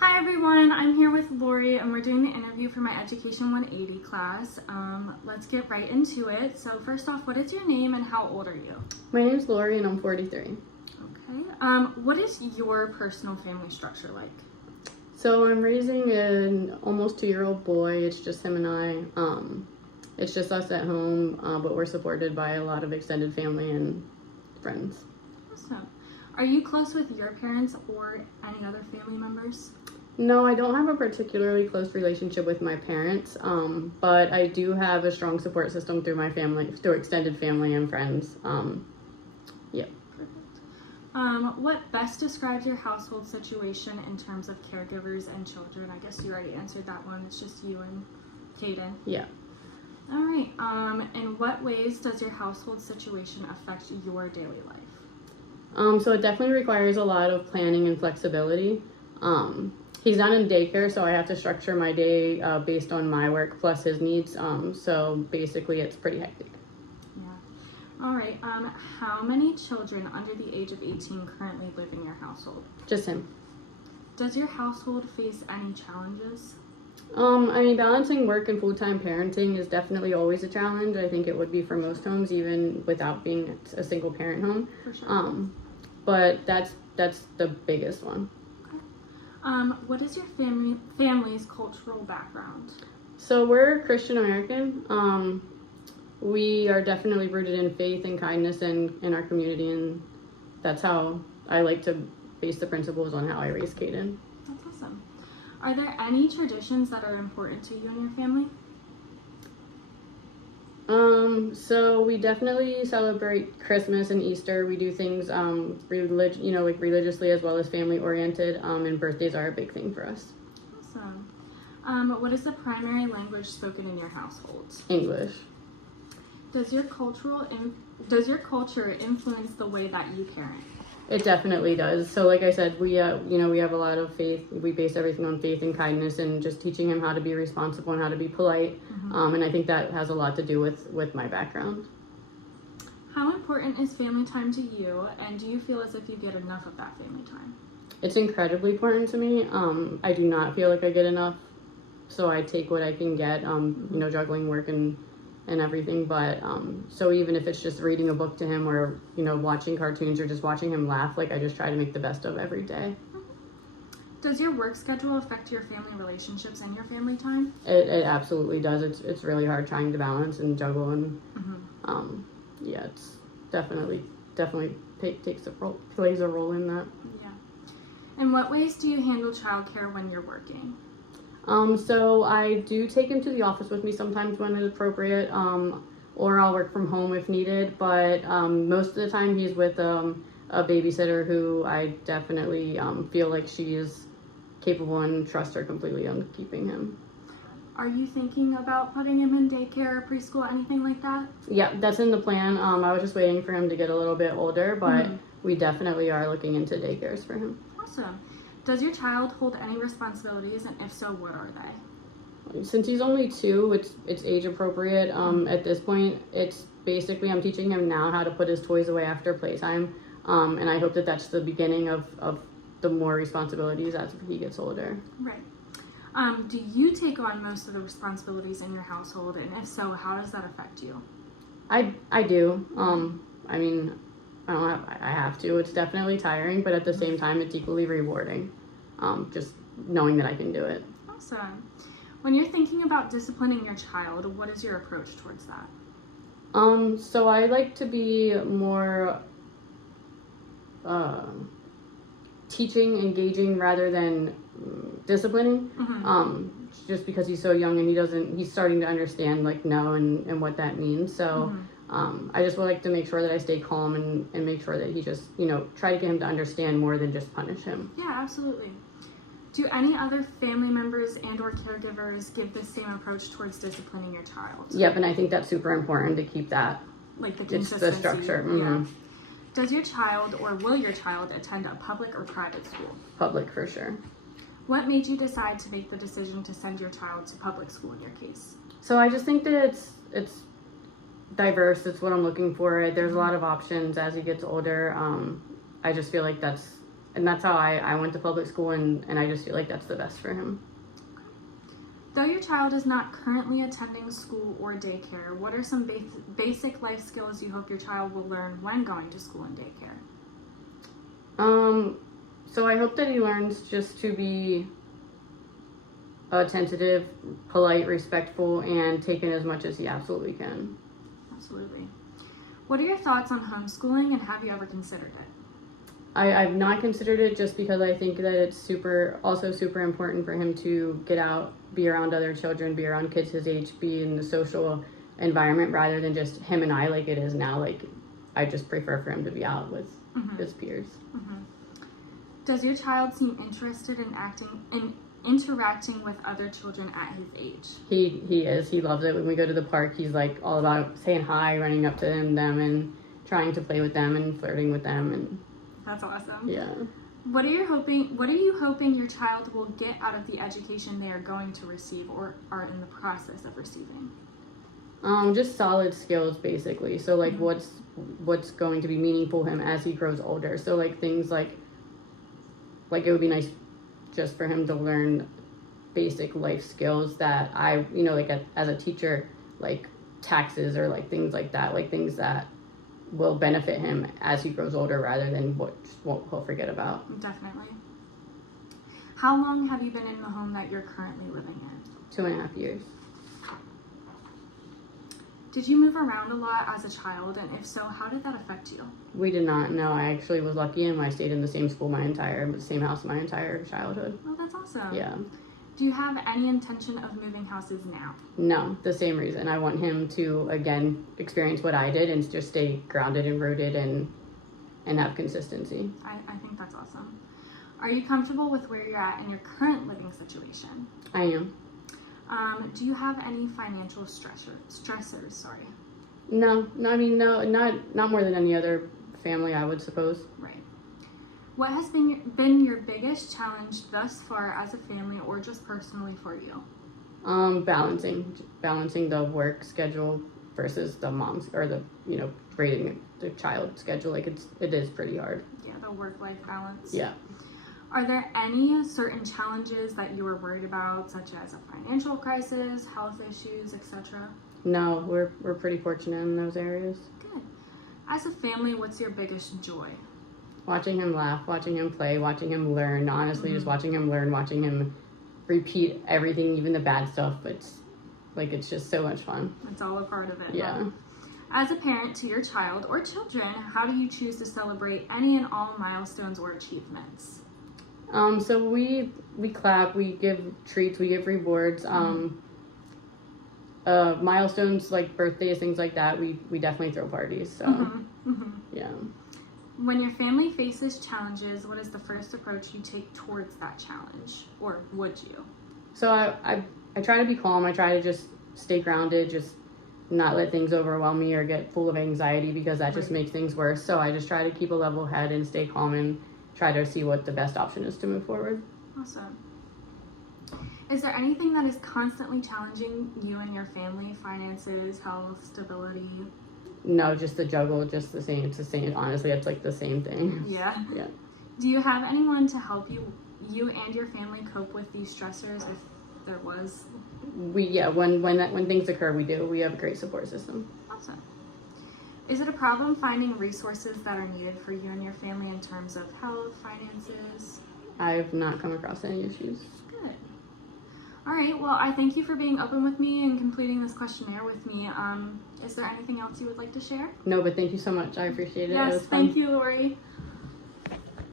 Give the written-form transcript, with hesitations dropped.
Hi everyone, I'm here with Lori and we're doing the interview for my Education 180 class. Let's get right into it. So first off, what is your name and how old are you? My name is Lori and I'm 43. Okay. What is your personal family structure like? So I'm raising an almost 2-year-old boy. It's just him and I. It's just us at home, but we're supported by a lot of extended family and friends. Awesome. Are you close with your parents or any other family members? No, I don't have a particularly close relationship with my parents, but I do have a strong support system through my family, through extended family and friends. Yeah. Perfect. What best describes your household situation in terms of caregivers and children? I guess you already answered that one. It's just you and Kaden. Yeah. All right. In what ways does your household situation affect your daily life? So it definitely requires a lot of planning and flexibility. He's not in daycare, so I have to structure my day based on my work plus his needs. So basically, it's pretty hectic. Yeah. All right. How many children under the age of 18 currently live in your household? Just him. Does your household face any challenges? Balancing work and full-time parenting is definitely always a challenge. I think it would be for most homes, even without being a single parent home. For sure. But that's the biggest one. What is your family's cultural background? So we're Christian American. We are definitely rooted in faith and kindness in our community, and that's how I like to base the principles on how I raise Kaden. That's awesome. Are there any traditions that are important to you and your family? So we definitely celebrate Christmas and Easter. We do things, religiously as well as family oriented. And birthdays are a big thing for us. Awesome. What is the primary language spoken in your household? English. Does your culture influence the way that you parent? It definitely does. So like I said, we have a lot of faith. We base everything on faith and kindness and just teaching him how to be responsible and how to be polite. Mm-hmm. And I think that has a lot to do with my background. How important is family time to you, and do you feel as if you get enough of that family time? It's incredibly important to me. I do not feel like I get enough, so I take what I can get, juggling work and everything, but so even if it's just reading a book to him or watching cartoons or just watching him laugh, like I just try to make the best of every day. Does your work schedule affect your family relationships and your family time? It absolutely does. It's really hard trying to balance and juggle, and it's definitely plays a role in that. Yeah. In what ways do you handle childcare when you're working? So I do take him to the office with me sometimes when it's appropriate, or I'll work from home if needed, but most of the time he's with a babysitter who I definitely feel like she is capable and trust her completely on keeping him. Are you thinking about putting him in daycare, preschool, anything like that? Yeah, that's in the plan. I was just waiting for him to get a little bit older, but we definitely are looking into daycares for him. Awesome. Does your child hold any responsibilities, and if so, what are they? Since he's only 2, it's age appropriate. At this point, it's basically I'm teaching him now how to put his toys away after playtime, and I hope that that's the beginning of the more responsibilities as he gets older. Right. Do you take on most of the responsibilities in your household, and if so, how does that affect you? I do. I have to. It's definitely tiring, but at the same time, it's equally rewarding. Just knowing that I can do it. Awesome. When you're thinking about disciplining your child, what is your approach towards that? So I like to be more teaching, engaging rather than disciplining. Just because he's so young and he's starting to understand no and what that means. So I just would like to make sure that I stay calm and make sure that he just, try to get him to understand more than just punish him. Yeah, absolutely. Do any other family members and or caregivers give the same approach towards disciplining your child? Yep, and I think that's super important to keep that. Like the It's consistency. the structure. Yeah. Does your child or will your child attend a public or private school? Public for sure. What made you decide to make the decision to send your child to public school in your case? So I just think that it's diverse. It's what I'm looking for. There's a lot of options as he gets older. I just feel like that's and that's how I went to public school, and I just feel like that's the best for him. Though your child is not currently attending school or daycare, what are some basic life skills you hope your child will learn when going to school and daycare? So I hope that he learns just to be attentive, polite, respectful, and take in as much as he absolutely can. Absolutely. What are your thoughts on homeschooling, and have you ever considered it? I've not considered it just because I think that it's super important for him to get out, be around other children, be around kids his age, be in the social environment rather than just him and I like it is now. Like, I just prefer for him to be out with his peers. Does your child seem interested in interacting with other children at his age? He is. He loves it. When we go to the park, he's like all about saying hi, running up to them and trying to play with them and flirting with them. And that's awesome. Yeah. What are you hoping your child will get out of the education they are going to receive or are in the process of receiving? Just solid skills, basically. So like what's going to be meaningful to him as he grows older. So like things like it would be nice just for him to learn basic life skills that as a teacher, like taxes or like things like that, like things that will benefit him as he grows older rather than what he'll forget about. Definitely. How long have you been in the home that you're currently living in? 2.5 years. Did you move around a lot as a child, and if so, how did that affect you? We did not. No, I actually was lucky and I stayed in the same school the same house my entire childhood. Oh, that's awesome. Yeah. Do you have any intention of moving houses now? No, the same reason. I want him to, again, experience what I did and just stay grounded and rooted and have consistency. I think that's awesome. Are you comfortable with where you're at in your current living situation? I am. Do you have any financial stressors? Sorry. No, not more than any other family, I would suppose. Right. What has been your biggest challenge thus far as a family or just personally for you? Balancing the work schedule versus the mom's or the grading the child schedule. Like it is pretty hard. Yeah, the work-life balance. Yeah. Are there any certain challenges that you are worried about, such as a financial crisis, health issues, etc.? No, we're pretty fortunate in those areas. Good. As a family, what's your biggest joy? Watching him laugh, watching him play, watching him learn. Honestly, just watching him learn, watching him repeat everything, even the bad stuff. It's just so much fun. It's all a part of it. Yeah. Huh? As a parent to your child or children, how do you choose to celebrate any and all milestones or achievements? So we clap, we give treats, we give rewards. Milestones like birthdays, things like that, we definitely throw parties. So yeah. When your family faces challenges, what is the first approach you take towards that challenge, or would you? So I try to be calm. I try to just stay grounded, just not let things overwhelm me or get full of anxiety because that just makes things worse. So I just try to keep a level head and stay calm and try to see what the best option is to move forward. Awesome. Is there anything that is constantly challenging you and your family? Finances, health, stability? No, just the juggle, just the same. It's the same. Honestly, it's like the same thing. Yeah. Yeah. Do you have anyone to help you and your family cope with these stressors if there was? When things occur, we do. We have a great support system. Awesome. Is it a problem finding resources that are needed for you and your family in terms of health, finances? I've not come across any issues. Good. All right. Well, I thank you for being open with me and completing this questionnaire with me. Is there anything else you would like to share? No, but thank you so much. I appreciate it. Yes, It was fun. thank you, Lori.